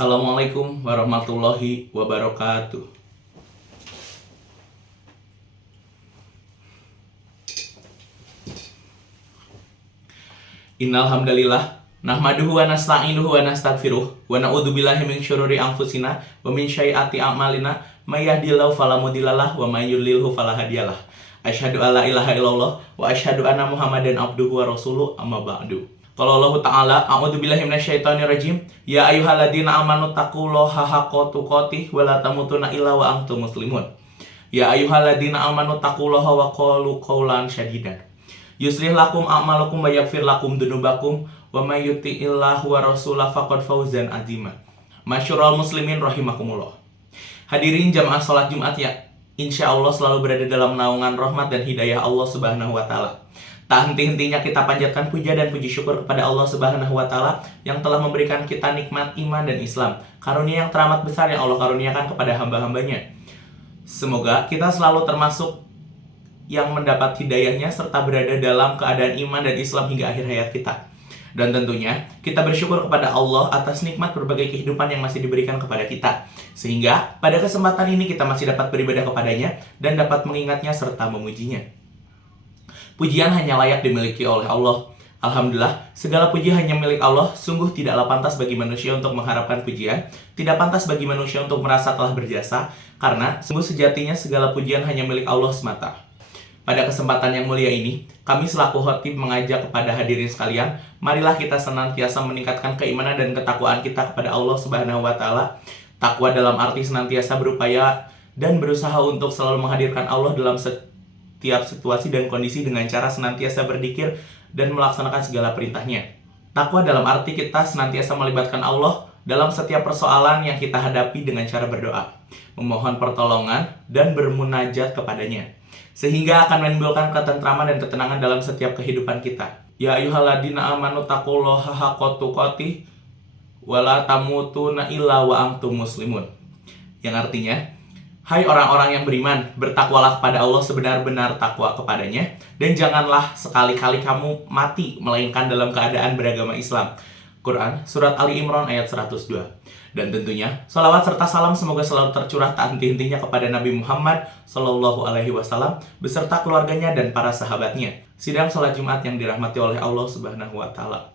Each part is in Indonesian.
Assalamualaikum warahmatullahi wabarakatuh. Innal hamdalillah nahmaduhu wa nasta'inuhu wa nastaghfiruh wa na'udzubillahi min syururi anfusina wa min syai'ati a'malina may yahdihillahu fala mudhillalah wa may yudlilhu fala hadiyalah. Asyhadu alla ilaha illallah wa asyhadu anna Muhammadan abduhu wa rasuluh, amma ba'du. Qala Allah Ta'ala, a'udzubillahi minasyaitonirrajim. Ya ayyuhalladzina amanu taqullaha haqqa tuqatih wa la tamutunna illa wa antum muslimun. Ya ayyuhalladzina amanu taqullaha wa qulu qawlan sadidan. Yuslih lakum a'malakum wa yaghfir lakum dzunubakum wa may yuti'illahu wa rasulahu faqad fawzan 'azima. Masyurul muslimin rahimakumullah. Hadirin jamaah salat Jumat ya, insya Allah selalu berada dalam naungan rahmat dan hidayah Allah Subhanahu wa Ta'ala. Tak henti-hentinya kita panjatkan puja dan puji syukur kepada Allah Subhanahu wa Ta'ala yang telah memberikan kita nikmat iman dan Islam, karunia yang teramat besar yang Allah karuniakan kepada hamba-hambanya. Semoga kita selalu termasuk yang mendapat hidayahnya serta berada dalam keadaan iman dan Islam hingga akhir hayat kita. Dan tentunya kita bersyukur kepada Allah atas nikmat berbagai kehidupan yang masih diberikan kepada kita, sehingga pada kesempatan ini kita masih dapat beribadah kepadanya dan dapat mengingatnya serta memujinya. Pujian hanya layak dimiliki oleh Allah. Alhamdulillah, segala puji hanya milik Allah. Sungguh tidaklah pantas bagi manusia untuk mengharapkan pujian, tidak pantas bagi manusia untuk merasa telah berjasa, karena sungguh sejatinya segala pujian hanya milik Allah semata. Pada kesempatan yang mulia ini, kami selaku khotib mengajak kepada hadirin sekalian, marilah kita senantiasa meningkatkan keimanan dan ketakwaan kita kepada Allah Subhanahu wa Ta'ala. Takwa dalam arti senantiasa berupaya dan berusaha untuk selalu menghadirkan Allah dalam setiap situasi dan kondisi dengan cara senantiasa berzikir dan melaksanakan segala perintahnya. Takwa dalam arti kita senantiasa melibatkan Allah dalam setiap persoalan yang kita hadapi dengan cara berdoa, memohon pertolongan, dan bermunajat kepadanya, sehingga akan menimbulkan ketentraman dan ketenangan dalam setiap kehidupan kita. Ya ayyuhalladzina amanu taqullaha haqqa tuqatih wa la tamutunna illa wa antum muslimun. Yang artinya, hai orang-orang yang beriman, bertakwalah kepada Allah sebenar-benar takwa kepadanya, dan janganlah sekali-kali kamu mati melainkan dalam keadaan beragama Islam. Quran, Surat Ali Imran ayat 102. Dan tentunya, salawat serta salam semoga selalu tercurah tak henti-hentinya kepada Nabi Muhammad SAW beserta keluarganya dan para sahabatnya. Sidang sholat Jumat yang dirahmati oleh Allah Subhanahu wa Ta'ala.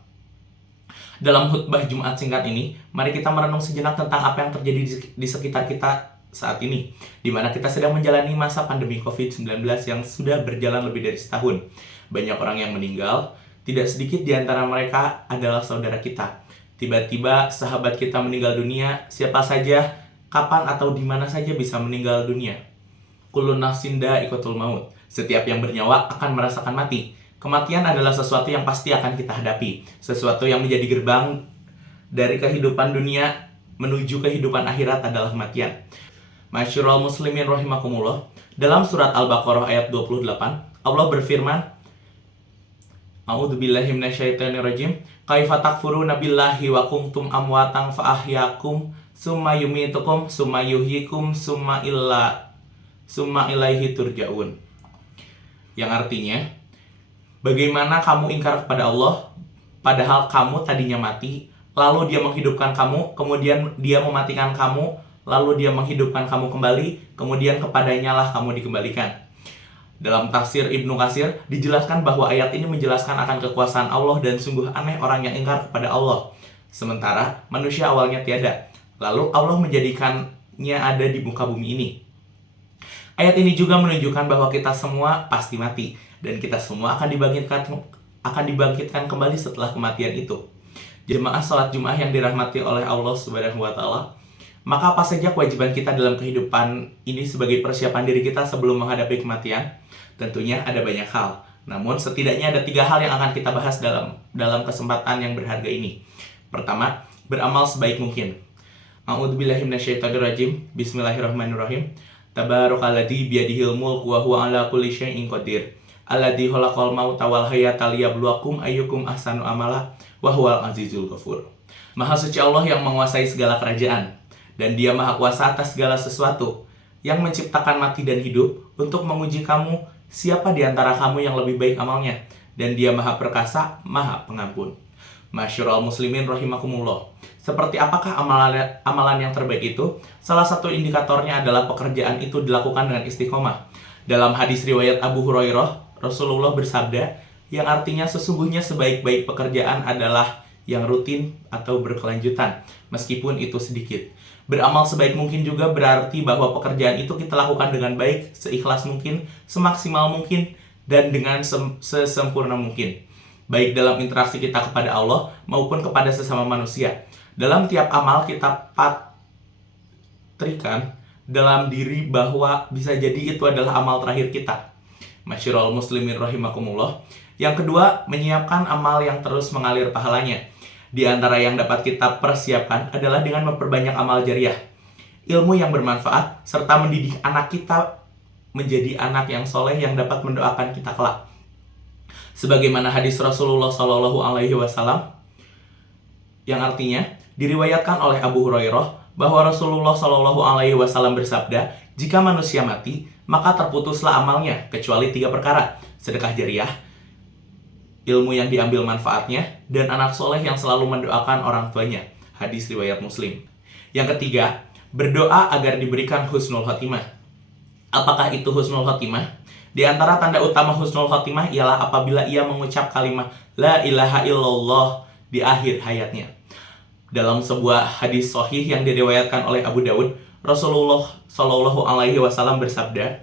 Dalam khutbah Jumat singkat ini, mari kita merenung sejenak tentang apa yang terjadi di sekitar kita saat ini, di mana kita sedang menjalani masa pandemi COVID-19 yang sudah berjalan lebih dari setahun. Banyak orang yang meninggal, tidak sedikit di antara mereka adalah saudara kita. Tiba-tiba sahabat kita meninggal dunia, siapa saja, kapan atau di mana saja bisa meninggal dunia. Kullun nafsin dha'iqatul maut. Setiap yang bernyawa akan merasakan mati. Kematian adalah sesuatu yang pasti akan kita hadapi, sesuatu yang menjadi gerbang dari kehidupan dunia menuju kehidupan akhirat adalah kematian. Masyurul muslimin rahimakumullah. Dalam surat Al-Baqarah ayat 28, Allah berfirman, A'udzubillahi minasyaitonirrajim. Kaifa takfuruna billahi wa kuntum amwatan fa ahyakum summa yumitukum summa yuhyikum summa ilaihi turja'un. Yang artinya, bagaimana kamu ingkar kepada Allah padahal kamu tadinya mati, lalu Dia menghidupkan kamu, kemudian Dia mematikan kamu, lalu Dia menghidupkan kamu kembali, kemudian kepadanya lah kamu dikembalikan. Dalam tafsir Ibnu Katsir dijelaskan bahwa ayat ini menjelaskan akan kekuasaan Allah dan sungguh aneh orang yang ingkar kepada Allah. Sementara manusia awalnya tiada, lalu Allah menjadikannya ada di muka bumi ini. Ayat ini juga menunjukkan bahwa kita semua pasti mati dan kita semua akan dibangkitkan kembali setelah kematian itu. Jemaah salat Jumat yang dirahmati oleh Allah Subhanahu wa Ta'ala, maka apa saja kewajiban kita dalam kehidupan ini sebagai persiapan diri kita sebelum menghadapi kematian? Tentunya ada banyak hal. Namun setidaknya ada 3 hal yang akan kita bahas dalam kesempatan yang berharga ini. Pertama, beramal sebaik mungkin. A'udzubillahi minasyaitonirrajim. Bismillahirrahmanirrahim. Tabarakalladzi biyadihil mulku wa huwa ala kulli syai'in qadir. Alladzi khalaqal mauta wal hayata liyabluwakum ayyukum ahsanu amala wa huwal azizul ghafur. Maha suci Allah yang menguasai segala kerajaan, dan Dia maha kuasa atas segala sesuatu, yang menciptakan mati dan hidup untuk menguji kamu siapa di antara kamu yang lebih baik amalnya, dan Dia maha perkasa, maha pengampun. Masyurul muslimin rahimakumullah. Seperti apakah amalan yang terbaik itu? Salah satu indikatornya adalah pekerjaan itu dilakukan dengan istiqomah. Dalam hadis riwayat Abu Hurairah, Rasulullah bersabda, yang artinya sesungguhnya sebaik-baik pekerjaan adalah yang rutin atau berkelanjutan, meskipun itu sedikit. Beramal sebaik mungkin juga berarti bahwa pekerjaan itu kita lakukan dengan baik, seikhlas mungkin, semaksimal mungkin, dan dengan sesempurna mungkin. Baik dalam interaksi kita kepada Allah maupun kepada sesama manusia. Dalam tiap amal kita patrikan dalam diri bahwa bisa jadi itu adalah amal terakhir kita. Masyurul muslimin rahimakumullah. Yang kedua, menyiapkan amal yang terus mengalir pahalanya. Di antara yang dapat kita persiapkan adalah dengan memperbanyak amal jariah, ilmu yang bermanfaat, serta mendidik anak kita menjadi anak yang soleh yang dapat mendoakan kita kelak. Sebagaimana hadis Rasulullah SAW yang artinya diriwayatkan oleh Abu Hurairah bahwa Rasulullah SAW bersabda, jika manusia mati, maka terputuslah amalnya kecuali 3 perkara: sedekah jariah, ilmu yang diambil manfaatnya, dan anak soleh yang selalu mendoakan orang tuanya. Hadis riwayat Muslim. Yang ketiga, berdoa agar diberikan husnul khotimah. Apakah itu husnul khotimah? Di antara tanda utama husnul khotimah ialah apabila ia mengucap kalimat la ilaha illallah di akhir hayatnya. Dalam sebuah hadis sahih yang diriwayatkan oleh Abu Dawud, Rasulullah SAW bersabda,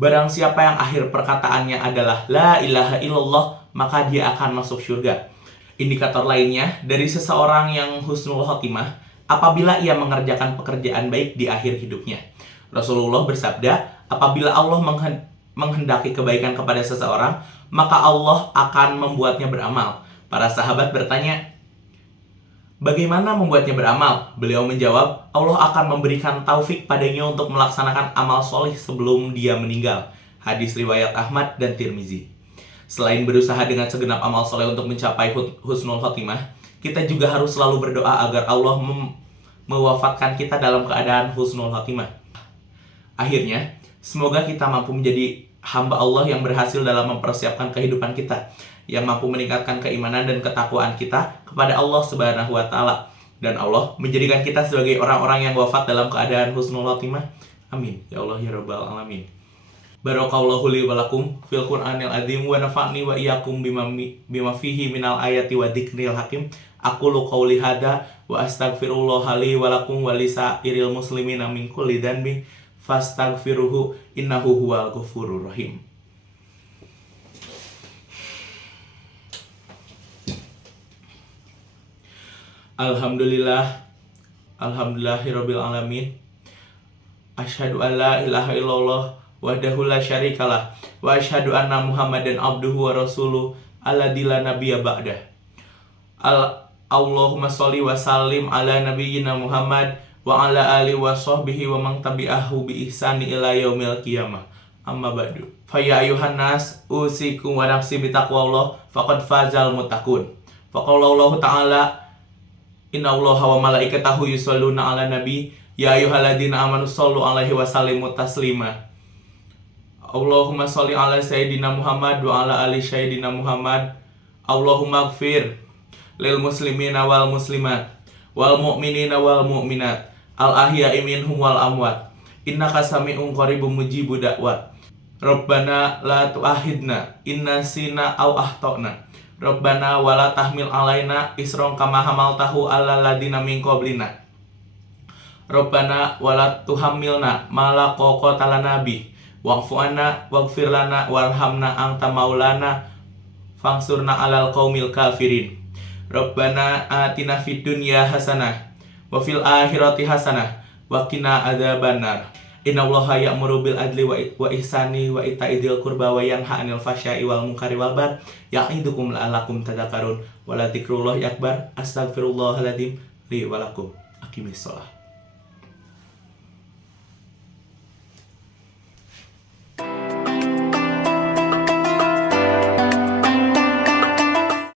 barang siapa yang akhir perkataannya adalah la ilaha illallah, maka dia akan masuk surga. Indikator lainnya dari seseorang yang husnul khotimah apabila ia mengerjakan pekerjaan baik di akhir hidupnya. Rasulullah bersabda, apabila Allah menghendaki kebaikan kepada seseorang, maka Allah akan membuatnya beramal. Para sahabat bertanya, bagaimana membuatnya beramal? Beliau menjawab, Allah akan memberikan taufik padanya untuk melaksanakan amal soleh sebelum dia meninggal. Hadis riwayat Ahmad dan Tirmizi. Selain berusaha dengan segenap amal soleh untuk mencapai husnul khotimah, kita juga harus selalu berdoa agar Allah mewafatkan kita dalam keadaan husnul khotimah. Akhirnya, semoga kita mampu menjadi hamba Allah yang berhasil dalam mempersiapkan kehidupan kita, yang mampu meningkatkan keimanan dan ketakwaan kita kepada Allah Subhanahu wa Ta'ala, dan Allah menjadikan kita sebagai orang-orang yang wafat dalam keadaan husnul khotimah. Amin ya Allah ya rabbal alamin. Barakallahu li wa lakum fil Qur'anil azim wa nafa'ni wa iyyakum bima fihi minal ayati wa dzikril hakim. Aqulu qouli hada wa astaghfirullah li wa lakum wa lisairil muslimina min kulli dhanbin fastaghfiruhu innahu huwal ghafurur rahim. Alhamdulillahirabbil alamin. Asyhadu an la ilaha illallah wahdahu la syarikalah wa asyhadu anna Muhammadan abduhu wa rasuluh alladzi la nabiyya ba'dah. Allahumma sholli wa sallim ala nabiyyina Muhammad wa ala alihi wa sahbihi wa man tabi'ahu bi ihsani ila yaumil qiyamah. Amma ba'du. Fa ya ayuhan nas usikum wa nafsi bi taqwallah faqad fazal muttaqun. Faqala Allah ta'ala innallaha wa malaikatahu yusholluna 'alan nabi ya ayyuhalladzina amanu shollu 'alaihi wa sallimu taslima. Allahumma sholli 'ala sayyidina Muhammad wa 'ala ali sayyidina Muhammad. Allahumma ighfir lil muslimina wal muslimat wal mu'minina wal mu'minat al ahya'i minhum wal amwat innaka sami'un qaribun mujibud da'wat. Rabbana la tu'akhidna inna sina aw akhtana. Rabbana wala tahmil alaina isron kama hamaltahu ala ladina min qablina. Rabbana wala tuhammilna ma la taqata lana bi wa'fu anna waghfir lana warhamna anta maulana fansurna alal qaumil kafirin. Rabbana atina fid dunya hasanah wa fil akhirati hasanah wa qina adzabannar. Innallaha ya'muru bil adli wa ihsani wa ita'i dzil qurba wa yanha 'anil fahsya'i wal munkari wal baghi ya'idukum la'allakum tadhakkarun wa la dzikrullahi akbar. Astaghfirullahal adzim li wa lakum. Aqimissalah.